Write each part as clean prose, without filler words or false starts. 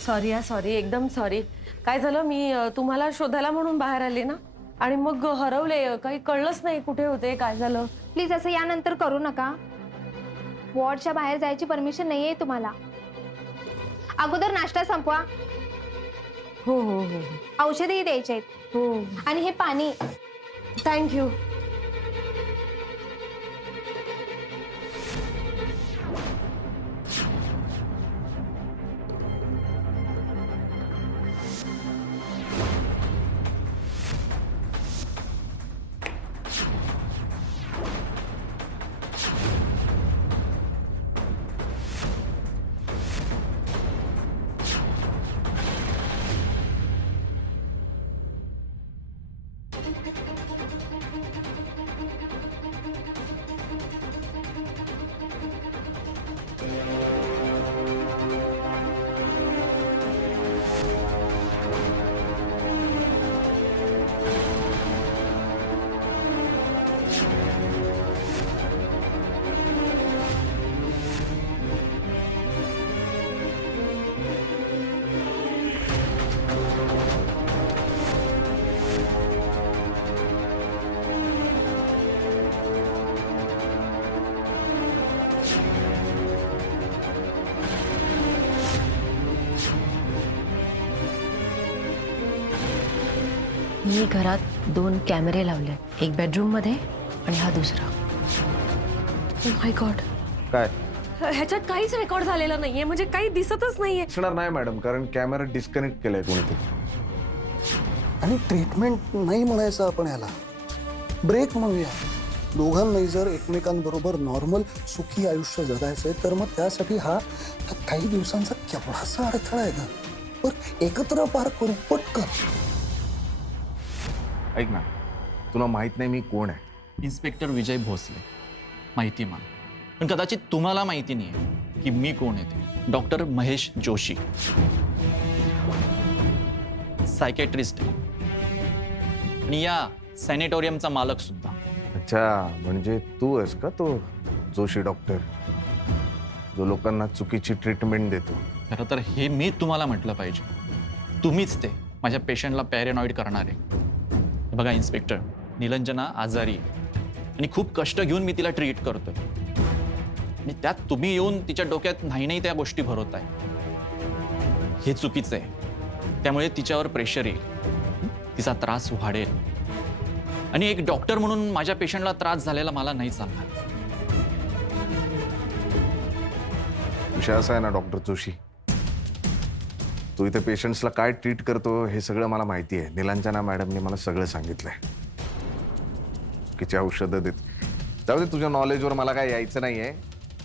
Sorry हा sorry एकदम sorry. काय झालं मी तुम्हाला शोधायला म्हणून बाहेर आले ना आणि मग हरवले. काही कळलंच नाही कुठे होते काय झालं. प्लीज असं यानंतर करू नका. वॉर्डच्या बाहेर जायची परमिशन नाहीये तुम्हाला. अगोदर नाश्ता संपवा. हो हो हो औषधही द्यायचे आहेत. हो. आणि हे पाणी. थँक्यू. मी घरात 2 कॅमेरे लावले, एक बेडरूम मध्ये आणि हा दुसरा. Oh my God. काय ह्याच्यात काहीच रेकॉर्ड झालेलं नाहीये म्हणजे काही दिसतच नाहीये. असणार नाही मॅडम, कारण कॅमेरा डिस्कनेक्ट केलाय कोणीतरी. आणि ट्रीटमेंट नाही म्हणायचं आपण याला, ब्रेक म्हणूया. दोघांनाही जर एकमेकांबरोबर नॉर्मल सुखी आयुष्य जगायचंय तर मग त्यासाठी हा काही दिवसांचा केवढासा अडथळा आहे ना. पण एकत्र पार करू पटकन. ऐक ना, तुला माहित नाही मी कोण आहे? इन्स्पेक्टर विजय भोसले. माहिती मला, पण कदाचित तुम्हाला माहिती नाही की मी कोण आहे ते. डॉक्टर महेश जोशी, सायकॅट्रिस्ट आणि या सॅनेटोरियमचा मालक सुद्धा. अच्छा, म्हणजे तू आहेस का तो जोशी डॉक्टर, जो लोकांना चुकीची ट्रीटमेंट देतो? खरं तर हे मी तुम्हाला म्हटलं पाहिजे. तुम्हीच ते माझ्या पेशंटला पॅरेनॉइड करणारे. बघा इन्स्पेक्टर, निलंजना आजारी आणि खूप कष्ट घेऊन मी तिला ट्रीट करतोय आणि त्यात तुम्ही येऊन तिच्या डोक्यात नाही त्या गोष्टी भरवताय. हे चुकीचं आहे. त्यामुळे तिच्यावर प्रेशर येईल, तिचा त्रास वाढेल आणि एक डॉक्टर म्हणून माझ्या पेशंटला त्रास झालेला मला नाही चालणार. विषय असा आहे ना डॉक्टर जोशी, तू इथे पेशंट्सला काय ट्रीट करतो हे सगळं मला माहिती आहे. निलांजना मॅडमने मला सगळं सांगितलंय. चुकीची औषधं देत. जाऊ दे, तुझ्या नॉलेजवर मला काय यायचं नाहीये.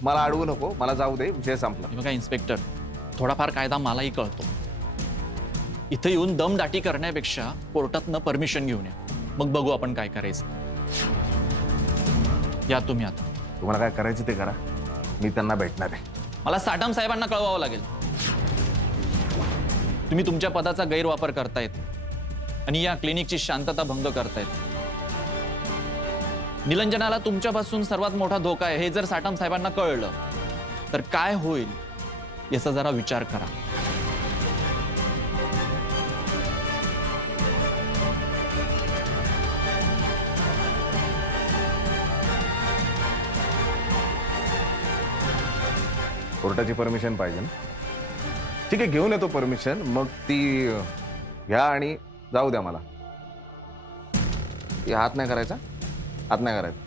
मला अडवू नको, मला जाऊ दे, विषय संपला. बघा इन्स्पेक्टर, थोडाफार कायदा मलाही कळतो. इथं येऊन दमदाटी करण्यापेक्षा कोर्टातनं परमिशन घेऊन या, मग बघू आपण काय करायचं. या तुम्ही आता. तुम्हाला काय करायचं ते करा, मी त्यांना भेटणार आहे. मला साटम साहेबांना कळवावं लागेल. तुम्ही तुमच्या पदाचा गैरवापर करतायत आणि या क्लिनिकची शांतता भंग करतायत. निलंजनाला तुमच्यापासून सर्वात मोठा धोका आहे हे जर साटम साहेबांना कळलं तर काय होईल याचा जरा विचार करा. कोर्टाची परमिशन पाहिजे ना? ठीक आहे, घेऊन येतो परमिशन. मग ती घ्या आणि जाऊ द्या मला. हात नाही करायचा, हात नाही करायचा.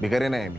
भिकारी नाही आहे मी.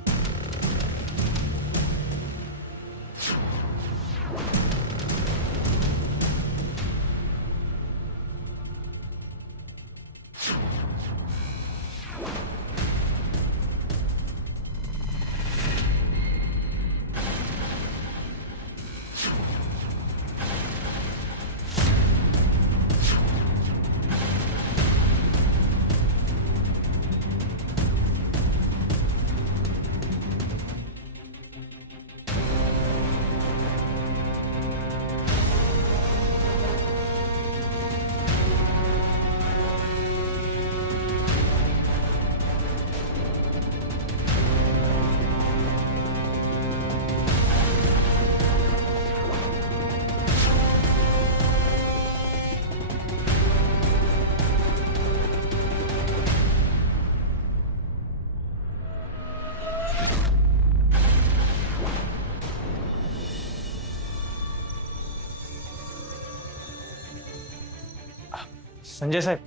संजय साहेब.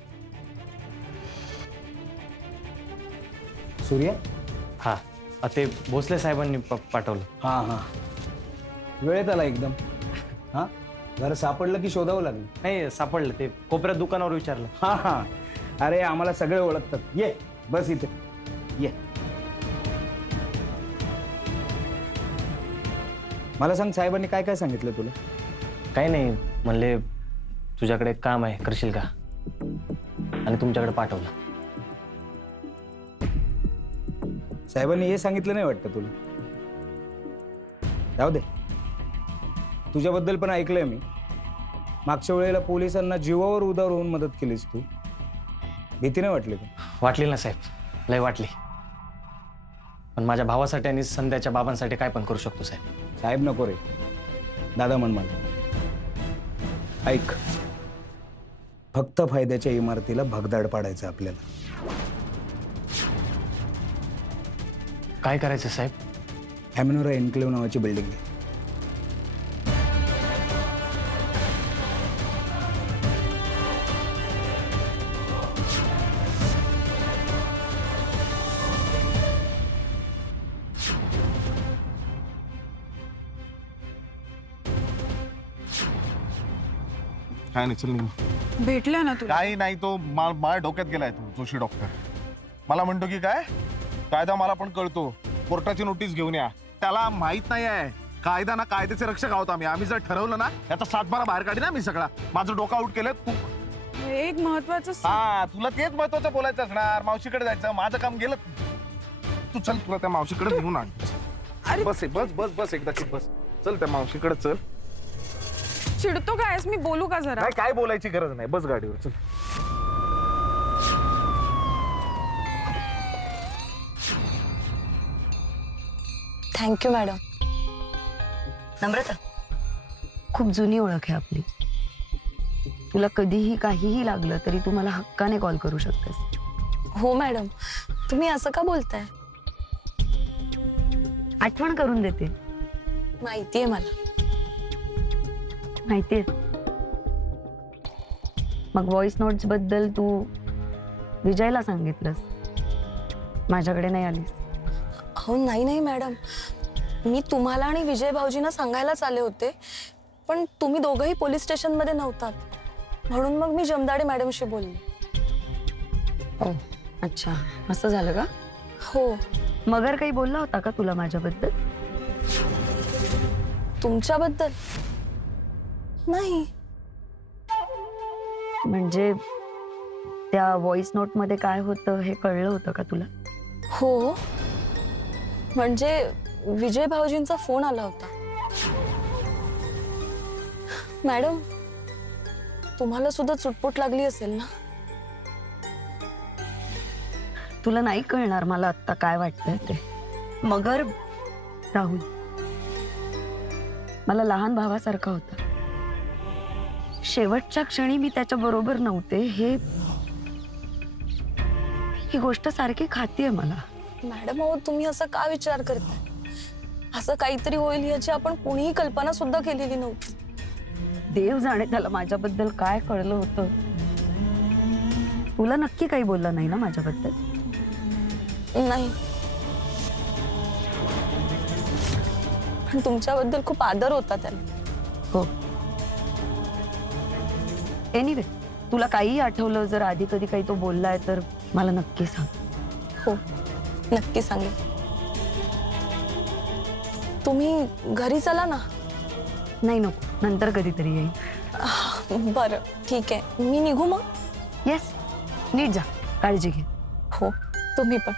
सूर्य. हा ते भोसले साहेबांनी पाठवलं. हां हां, वेळेत आला एकदम. हां, घर सापडलं की शोधावं लागलं. नाही सापडलं, ते कोपऱ्यात दुकानावर विचारलं. हां हां, अरे आम्हाला सगळे ओळखतात. ये बस इथे ये. मला सांग, साहेबांनी काय काय सांगितलं तुला? काही नाही, म्हणले तुझ्याकडे एक काम आहे, करशील का, आणि तुमच्याकडे पाठवलं. साहेबांनी हे सांगितलं नाही वाटतं तुला? जाऊ दे, तुझ्याबद्दल पण ऐकलंय मी. मागच्या वेळेला पोलिसांना जीवावर उदार होऊन मदत केलीस तू. भीती नाही वाटली का? वाटली ना साहेब, लय वाटली. पण माझ्या भावासाठी आणि संध्याच्या बाबांसाठी काय पण करू शकतो साहेब. साहेब नको रे, दादा म्हण मला. ऐक, फक्त फायद्याच्या इमारतीला भगदाड पाडायचं आपल्याला. काय करायचं साहेब? ॲमिनोरा एन्क्लेव्ह नावाची बिल्डिंग आहे. काय नाही, चल निघू. भेटला ना तुला? काही नाही, तो माझ्या डोक्यात गेलाय तो जोशी डॉक्टर. मला म्हणतो की काय कायदा मला पण कळतो, कोर्टाची नोटीस घेऊन या. त्याला माहित नाही आहे कायदा ना कायद्याचे रक्षक आहोत आम्ही. आम्ही जर ठरवलं ना याचा 7-12 बाहेर काढी ना मी सगळा. माझं डोकं आउट केलं तू. एक महत्वाचं हा, तुला तेच महत्वाचं बोलायचं असणार. मावशीकडे जायचं, माझं काम गेलं. तू चल, तुला त्या मावशीकडे घेऊन आण. बस बस बस बस एकदाची बस. चल त्या मावशीकडे चल. चिडतो कायस? मी बोलू का जरा? नाही, काय बोलायची गरज नाही, बस गाडीवर चल. Thank you madam. नम्रता, खूप जुनी ओळख आहे आपली. तुला कधीही काहीही लागलं तरी तू मला हक्काने कॉल करू शकतेस. हो मॅडम, तुम्ही असं का बोलताय? आठवण करून देते. माहितीये मला. माहितीये. मग व्हॉइस नोट्स बद्दल तू विजयला सांगितलंस, माझ्याकडे नाही आलीस. हो नाही मॅडम, मी तुम्हाला आणि विजय भाऊजींना सांगायलाच आले होते, पण तुम्ही दोघंही पोलीस स्टेशनमध्ये नव्हतात, म्हणून मग मी जमदाडे मॅडमशी बोलले. ओ अच्छा, असं झालं का? हो. मगर काही बोलला होता का तुला माझ्याबद्दल? तुमच्याबद्दल नाही. म्हणजे त्या व्हॉइस नोट मध्ये काय होतं हे कळलं होतं का तुला? हो, म्हणजे विजय भाऊजींचा फोन आला होता. मॅडम, तुम्हाला सुद्धा चुटपुट लागली असेल ना? तुला नाही कळणार मला आत्ता काय वाटतंय ते. मगर राहुल मला लहान भावासारखा होता. शेवटच्या क्षणी मी त्याच्या बरोबर नव्हते, ही गोष्ट सारखी खातीये मला. मॅडम, अहो तुम्ही असं का विचार करताय? असं काहीतरी होईल याची आपण कुणीही कल्पना सुद्धा केलेली नव्हती. देव जाणे त्याला माझ्याबद्दल काय कळलं होतं. तुला नक्की काही बोलला नाही ना माझ्याबद्दल? नाही, पण तुमच्याबद्दल खूप आदर होता त्याला. हो. एनिवे, तुला काहीही आठवलं जर आधी कधी काही तो बोललाय तर मला नक्की सांग. हो, नक्की सांगेन. तुम्ही घरी चला ना. नाही नको, नंतर कधीतरी येईल. बरं ठीक आहे, मी निघू मग? येस, नीट जा, काळजी घे. हो, तुम्ही पण.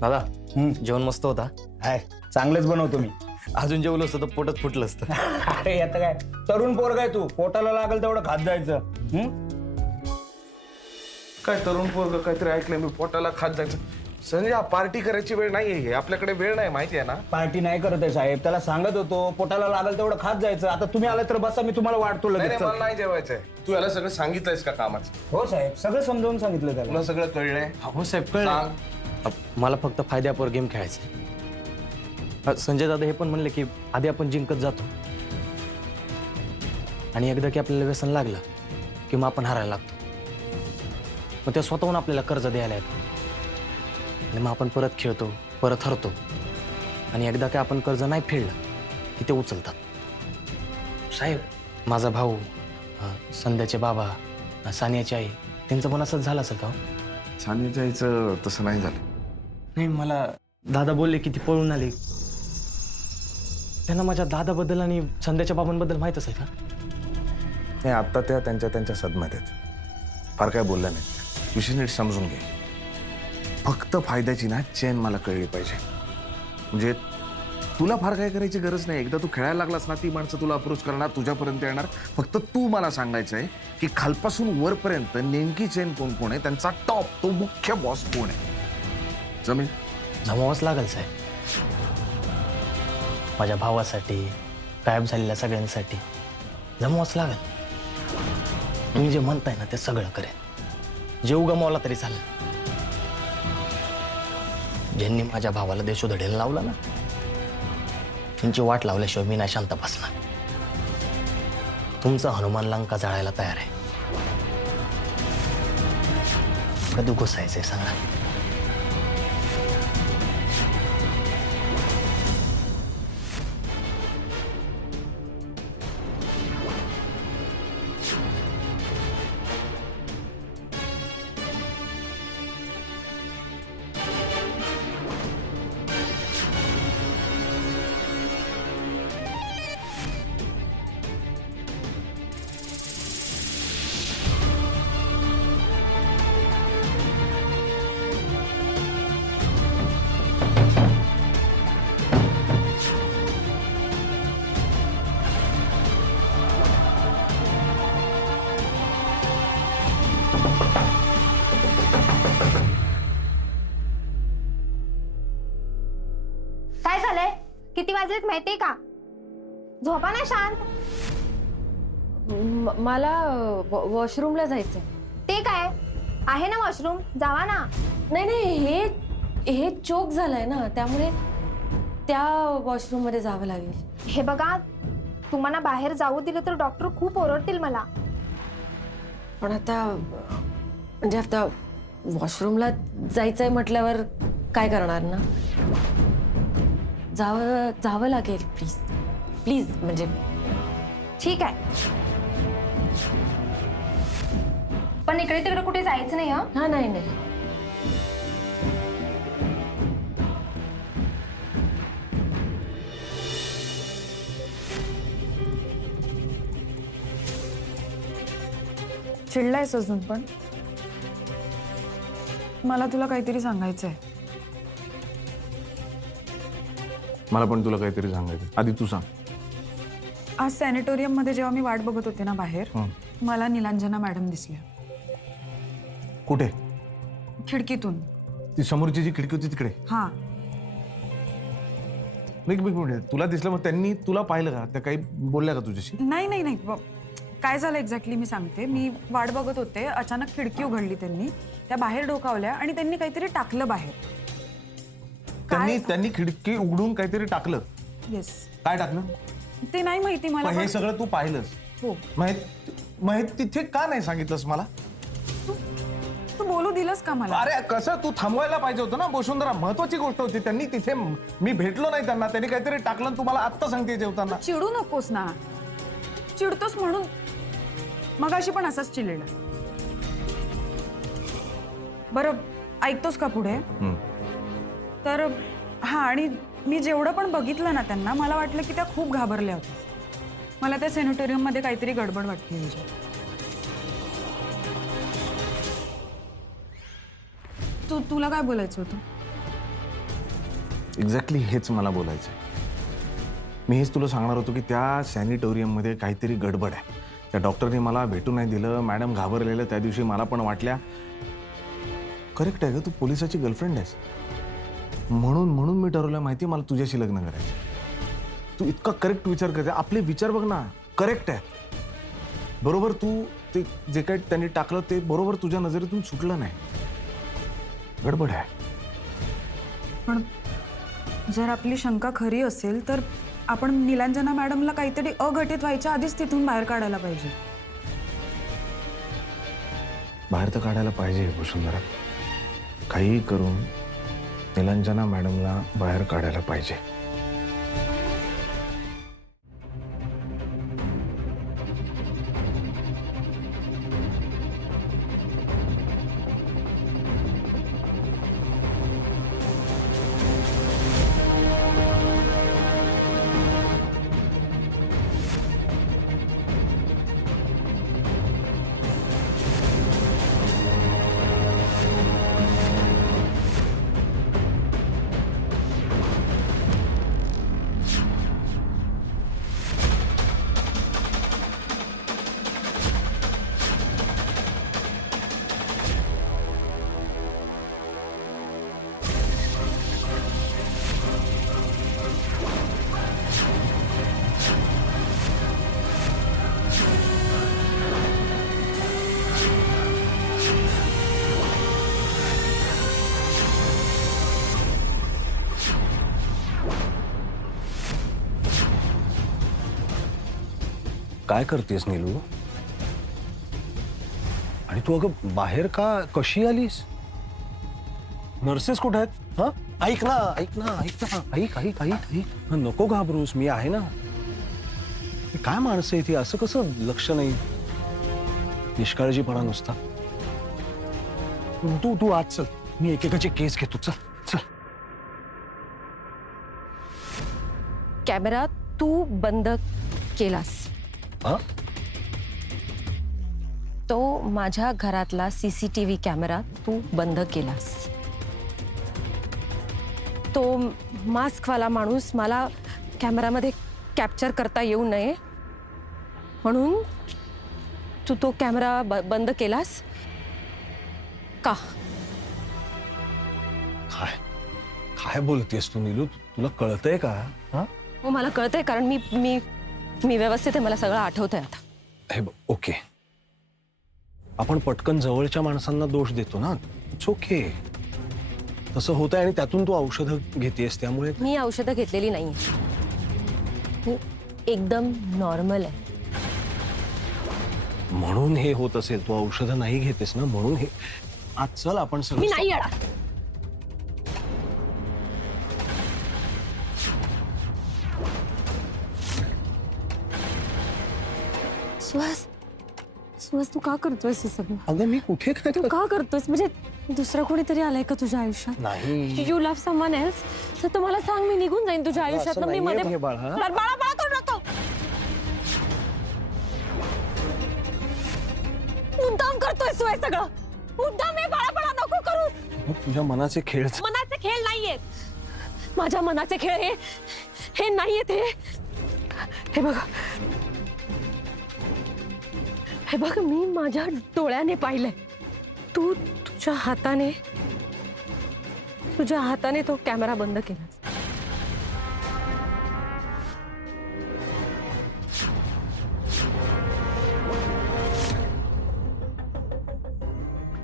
दादा, जेवण मस्त होता. हाय, चांगलंच बनवतो मी. अजून जेवलं असतं तर पोटच फुटलं असतं. अरे आता काय तरुण पोरग आहे तू, पोटाला लागल तेवढं खात जायचं. काय तरुण पोरग काहीतरी ऐकलंय मी, पोटाला खात जायचं. संजय पार्टी करायची वेळ नाहीये हे, आपल्याकडे वेळ नाही, माहिती आहे ना. पार्टी नाही करत आहे साहेब, त्याला सांगत होतो पोटाला लागल तेवढं खात जायचं. आता तुम्ही आलं तर बसा, मी तुम्हाला वाढतो नाही लगेच. नाही, मला नाही जेवायचंय. तू याला सगळं सांगितलंयस का कामाचं? हो साहेब, सगळं समजावून सांगितलं त्याला. तुला सगळं कळलंय? हो साहेब कळलं. मला फक्त फायद्यापर गेम खेळायचा. संजय दादा हे पण म्हणले की आधी आपण जिंकत जातो आणि एकदा की आपल्याला व्यसन लागलं की मग आपण हारायला लागतो. मग ते स्वतःहून आपल्याला कर्ज द्यायला येतं आणि मग आपण परत खेळतो, परत हरतो आणि एकदा की आपण कर्ज नाही फेडलं की ते उचलतात. साहेब, माझा भाऊ, संध्याचे बाबा, सानियाची आई, त्यांचं पण असंच झालं असेल का? सानियाच्या आईचं तसं नाही झालं. नाही, मला दादा बोलले की ती पळून आली. त्यांना माझ्या दादाबद्दल आणि संध्याच्या बाबांबद्दल माहित असेल का? नाही, आता त्या त्यांच्या सदम्यात आहेत, फार काय बोलल्या नाही. विषय नीट समजून घे. फक्त फायद्याची ना चेन मला कळली पाहिजे. म्हणजे तुला फार काय करायची गरज नाही. एकदा तू खेळायला लागलास ना, ती माणसं तुला अप्रोच करणार, तुझ्यापर्यंत येणार. फक्त तू मला सांगायचं आहे की खालपासून वरपर्यंत नेमकी चेन कोण कोण आहे, त्यांचा टॉप, तो मुख्य बॉस कोण आहे. जमेल? जमावंच लागेल साहेब. माझ्या भावासाठी, गायब झालेल्या सगळ्यांसाठी जमावंच लागेल. तुम्ही जे म्हणताय ना ते सगळं करेन. जीव गमावला तरी चालेल. ज्यांनी माझ्या भावाला देशोधडीला लावला ना, त्यांची वाट लावल्याशिवाय मी नाही शांत बसणार. तुमचा हनुमान लंका जाळायला तयार आहे. कधी घुसायचंय सांगा? काय झालंय? किती वाजलेत माहितीये का? झोपा ना शांत. मला वॉशरूमला जायचंय. ते काय आहे ना वॉशरूम, जावा ना. नाही नाही, हे चोक झालंय ना, त्यामुळे त्या वॉशरूम मध्ये जावं लागेल. हे बघा, तुम्हाला बाहेर जाऊ दिलं तर डॉक्टर खूप ओरडतील मला. पण आता म्हणजे आता वॉशरूमला जायचंय म्हटल्यावर काय करणार ना? जावं लागेल. प्लीज प्लीज, म्हणजे ठीक आहे, पण इकडे तिकडे कुठे जायचं नाही. हा, नाही नाही. चिडलायस अजून पण? मला तुला काहीतरी सांगायचंय. मला पण तुला काहीतरी सांगायचं. आधी तू सांग. आज सॅनिटोरियम मध्ये जेव्हा मी वाट बघत होते ना बाहेर, मला निलांजना मॅडम दिसल्या. कुठे? खिडकीतून. ती समोरची जी खिडकी होती तिकडे? हा. तुला दिसलं, मग त्यांनी तुला पाहिलं का? त्या काही बोलल्या का तुझ्याशी? नाही नाही नाही, काय झालं एक्झॅक्टली मी सांगते. मी वाट बघत होते, अचानक खिडकी उघडली त्यांनी, त्या बाहेर डोकावल्या आणि त्यांनी काहीतरी टाकलं बाहेर. त्यांनी खिडकी उघडून काहीतरी टाकलं? येस. काय टाकलं ते नाही माहिती मला. हे सगळं तू पाहिलंस? हो. मग तिथे का नाही सांगितलंस मला? तू बोलू दिलंस का मला? अरे कसं, तू थांबवायला पाहिजे होतं ना. वसुंधरा, महत्वाची गोष्ट होती. त्यांनी तिथे, मी भेटलो नाही त्यांना, त्यांनी काहीतरी टाकलं, तुम्हाला आत्ता सांगते जेवताना. चिडू नकोस ना. चिडतोस म्हणून मगाशी पण असाच चिडलेला. बरं ऐकतोस का पुढे? तर हा, आणि मी जेवढं पण बघितलं ना त्यांना, मला वाटलं की त्या खूप घाबरल्या होत्या. मला त्या सॅनिटोरियम मध्ये काहीतरी गडबड वाटली. तुला काय बोलायचं होतं? एक्झॅक्टली हेच मला बोलायचं. मी हेच तुला सांगणार होतो की त्या सॅनिटोरियम मध्ये काहीतरी गडबड आहे. त्या डॉक्टरने मला भेटू नाही दिलं, मॅडम घाबरलेलं. त्या दिवशी मला पण वाटल्या. करेक्ट आहे ग, तू पोलिसाची गर्लफ्रेंड आहेस. म्हणून मी ठरवलं माहिती मला तुझ्याशी लग्न करायचं. तू इतका करेक्ट विचार करते. आपले विचार बघ ना, करेक्ट आहे. बरोबर, तू ते जे काही त्यांनी टाकलं ते बरोबर तुझ्या नजरेतून सुटलं नाही. गडबड आहे. पण जर आपली शंका खरी असेल तर आपण निलांजना मॅडमला काहीतरी अघटित व्हायच्या आधीच तिथून बाहेर काढायला पाहिजे. बाहेर तर काढायला पाहिजे वसुंधरा. काहीही करून निलांजना मॅडमला बाहेर काढायला पाहिजे. काय करतेस नीलू? आणि तू अगं बाहेर का कशी आलीस? नर्सेस कुठे आहेत? हा, ऐक ना ऐक ना ऐक ना, ऐक ऐक ऐक ऐक. नको घाबरूस, मी आहे ना. ही काय माणसं आहे ती, असं कसं लक्ष नाही, निष्काळजीपणा नुसता. तू तू आज चल, मी एकेकाची केस घेतो. चल चल. कॅमेरा तू बंद केलास. हा, तो माझ्या घरातला CCTV कॅमेरा तू बंद केलास. तो मास्कवाला माणूस मला कॅमेरामध्ये कॅप्चर करता येऊ नये म्हणून तू तो कॅमेरा बंद केलास का? काय काय बोलतेस तू नीलू? तुला कळतंय का? हा, हो मला कळतंय, कारण मी मी मी व्यवस्थित आहे, मला सगळं आठवतंय आता. हे बघ, ओके, आपण पटकन जवळच्या माणसांना दोष देतो ना. इट्स ओके, तसं होतंय आणि त्यातून तू औषधं घेतेस, त्यामुळे. मी औषधं घेतलेली नाही, मी एकदम नॉर्मल आहे. म्हणून हे होत असेल, तू औषधं नाही घेतेस ना, म्हणून हे. आज चल आपण मी सगळं. नाही येणार. सुहास, सुहास तू का करतोयस हे सगळं? अगं मी कुठे काय तू का करतोयस? म्हणजे दुसरं कोणीतरी आलंय का तुझ्या आयुष्यात? नाही. You love someone else? तर तू मला सांग, मी निघून जाईन तुझ्या आयुष्यात. असं मी नाहीये मध्ये हे बाळा. बाळा बाळा करू नको. मुद्दाम करतोयस तू हे सगळं. मुद्दाम हे बाळा बाळा नको करू. मग तुझ्या मनाचे खेळ. मनाचे खेळ नाहीयेत. माझ्या मनाचे खेळ हे नाहीयेत. हे बघ, हे बघ, मी माझ्या डोळ्याने पाहिलंय. तू तुझ्या हाताने तो कॅमेरा बंद केलास.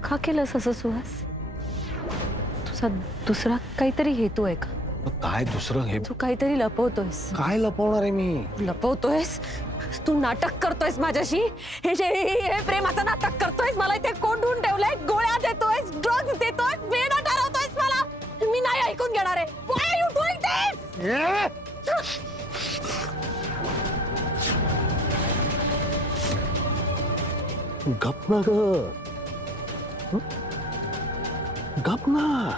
का केलंस असं सुहास? तुझा दुसरा काहीतरी हेतू आहे का? काय दुसरं? हे तू काहीतरी लपवतोयस. काय लपवणार आहे मी? लपवतोयस? तू नाटक करतोयस माझ्याशी. हे प्रेमाचं नाटक करतोयस. मला इथे कोंडून ठेवलंय, गोळ्या देतोयस, ड्रग्स देतोयस, वेडा ठरवतोयस मला. मी नाही ऐकून घेणार आहे. Why are you doing this? गप ना ग, गप ना.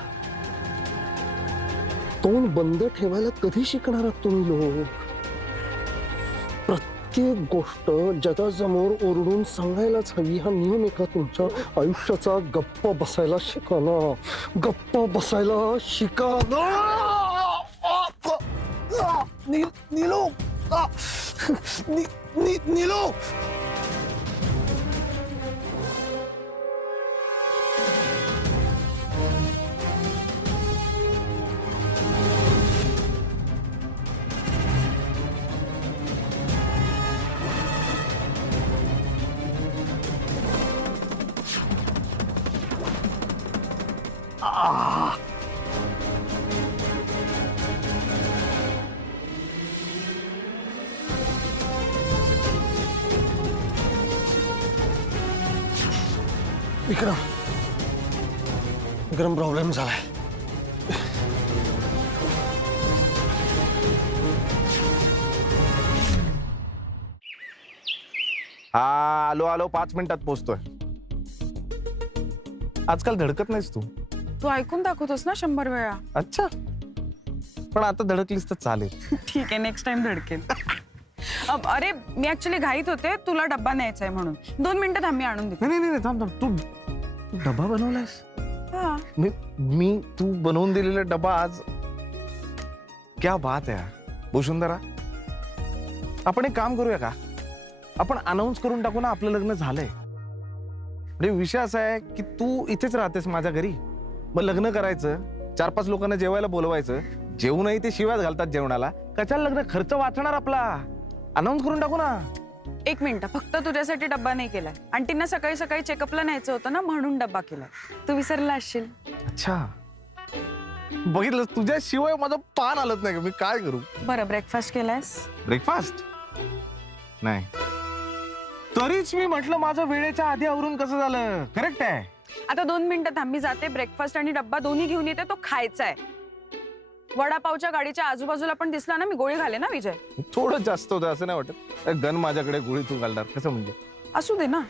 तोंड बंद ठेवायला कधी शिकणार आहात तुम्ही लोक? प्रत्येक गोष्ट जगासमोर ओरडून सांगायलाच हवी, हा नियम आहे का तुमच्या आयुष्याचा? गप्प बसायला शिका ना, गप्प बसायला शिका ना. नीलू, नीलू. विक्रम प्रॉब्लेम झालाय. हा आलो आलो 5 मिनिटात पोहोचतोय. आजकाल धडकत नाहीस तू. तू ऐकून दाखवतोस ना 100 वेळा. अच्छा, पण आता धडकलीस तर चालेल. ठीक आहे, नेक्स्ट टाइम धडकेल. अरे मी ऍक्च्युली घाईत होते, तुला डब्बा न्यायचा आहे म्हणून. 2 मिनिटं थांब, मी आणून देते. नाही नाही नाही थांब थांब. तू डबा बनवलायस? हा. मी तू बनवून दिलेला डबा आज. क्या बात आहे वसुंधरा. आपण एक काम करूया का, आपण अनाऊन्स करून टाकू ना आपलं लग्न झालंय. म्हणजे विषय असा आहे की तू इथेच राहतेस माझ्या घरी, मग लग्न करायचं, 4-5 लोकांना जेवायला बोलवायचं, जेवूनही ते शिवाय घालतात जेवणाला, कशाला लग्न, खर्च वाचणार आपला. अनाऊन्स करून टाकू ना. 1 मिनिट, फक्त तुझ्यासाठी डब्बा नाही केलाय. आंटींना सकाळी सकाळी चेकअपला न्यायचं होतं ना, म्हणून डब्बा केलाय. तू विसरला असशील. अच्छा, बघितलं, तुझ्याशिवाय माझं पान आलत नाही. मी काय करू. बरं, ब्रेकफास्ट केलायस? ब्रेकफास्ट नाही, तरीच मी म्हटलं माझं वेळेच्या आधी आवरून कसं झालं. करेक्ट आहे. आता 2 मिनिटं थांब, मी जाते. ब्रेकफास्ट आणि डब्बा दोन्ही घेऊन येते. तो खायचा आहे. वडापावच्या गाडीच्या आजूबाजूला पण दिसला ना, मी गोळी घाले ना विजय. थोडं जास्त होतं असं नाही वाटत. गन माझ्याकडे, गोळी तू घालणार कसं म्हणजे. असू दे ना.